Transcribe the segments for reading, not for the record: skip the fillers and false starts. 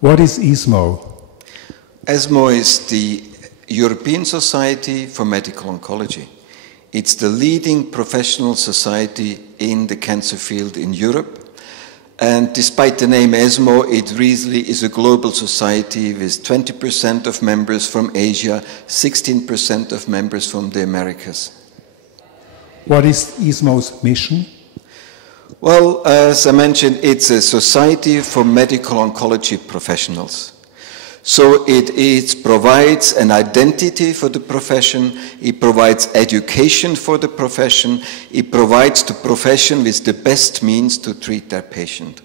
What is ESMO? ESMO is the European Society for Medical Oncology. It's the leading professional society in the cancer field in Europe. And despite the name ESMO, it really is a global society with 20% of members from Asia, 16% of members from the Americas. What is ESMO's mission? Well, as I mentioned, it's a society for medical oncology professionals. So it provides an identity for the profession, it provides education for the profession, it provides the profession with the best means to treat their patient.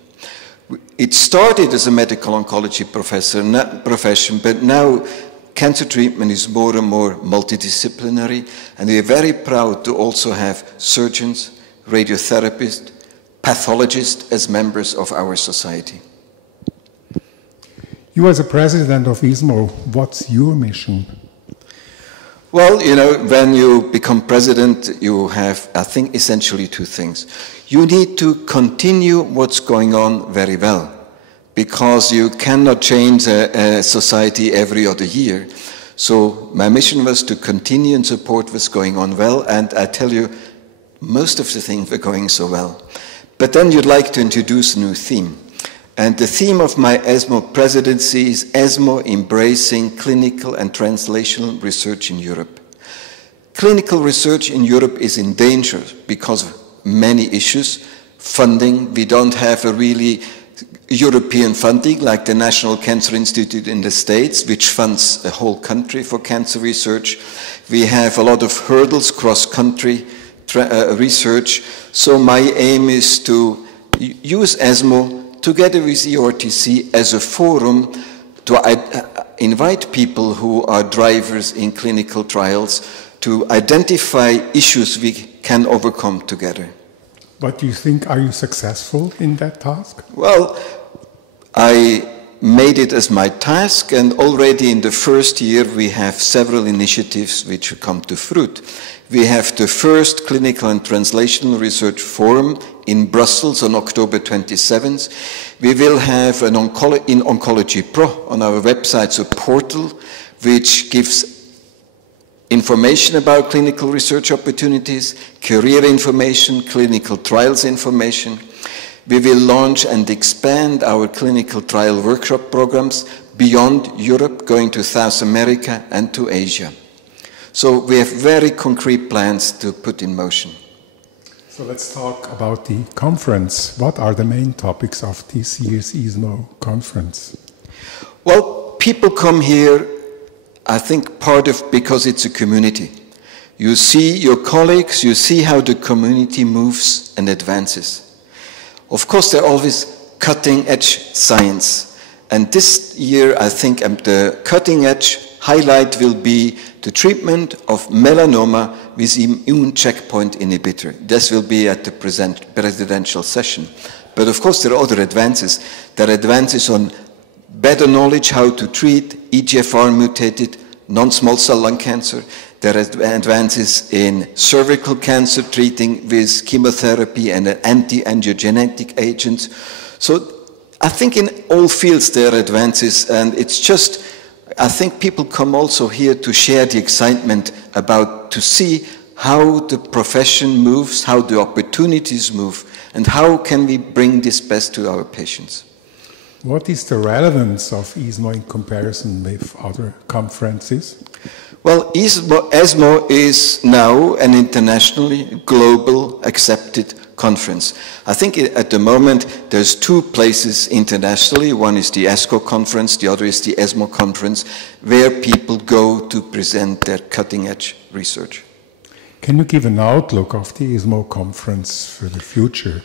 It started as a medical oncology profession, but now cancer treatment is more and more multidisciplinary, and we are very proud to also have surgeons, radiotherapists, pathologists as members of our society. You as a president of ESMO, what's your mission? Well, you know, when you become president, you have, I think, essentially two things. You need to continue what's going on very well, because you cannot change a society every other year. So my mission was to continue and support what's going on well, and I tell you, most of the things were going so well. But then you'd like to introduce a new theme. And the theme of my ESMO presidency is ESMO embracing clinical and translational research in Europe. Clinical research in Europe is in danger because of many issues. Funding, we don't have a really European funding like the National Cancer Institute in the States, which funds a whole country for cancer research. We have a lot of hurdles cross-country research. So my aim is to use ESMO together with EORTC as a forum to invite people who are drivers in clinical trials to identify issues we can overcome together. What do you think, are you successful in that task? Well, I made it as my task, and already in the first year we have several initiatives which come to fruit. We have the first Clinical and Translational Research Forum in Brussels on October 27th. We will have in Oncology Pro on our website a portal which gives information about clinical research opportunities, career information, clinical trials information. We will launch and expand our clinical trial workshop programs beyond Europe, going to South America and to Asia. So we have very concrete plans to put in motion. So let's talk about the conference. What are the main topics of this year's ESMO conference? Well, people come here, I think, because it's a community. You see your colleagues, you see how the community moves and advances. Of course, there are always cutting-edge science. And this year, I think the cutting-edge highlight will be the treatment of melanoma with immune checkpoint inhibitor. This will be at the presidential session. But of course, there are other advances. There are advances on better knowledge how to treat EGFR-mutated non-small cell lung cancer. There are advances in cervical cancer, treating with chemotherapy and anti-angiogenic agents. So I think in all fields there are advances, and it's just, I think people come also here to share the excitement to see how the profession moves, how the opportunities move, and how can we bring this best to our patients. What is the relevance of ESMO in comparison with other conferences? Well, ESMO is now an internationally global accepted conference. I think at the moment there's two places internationally. One is the ASCO conference, the other is the ESMO conference, where people go to present their cutting-edge research. Can you give an outlook of the ESMO conference for the future?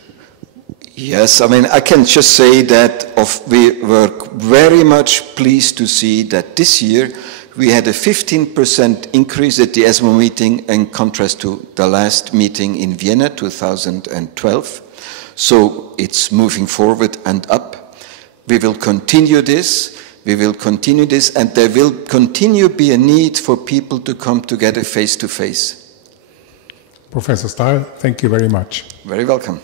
Yes, I mean, I can just say that we were very much pleased to see that this year we had a 15% increase at the ESMO meeting in contrast to the last meeting in Vienna, 2012. So it's moving forward and up. We will continue this, and there will continue to be a need for people to come together face to face. Professor Stahel, thank you very much. Very welcome.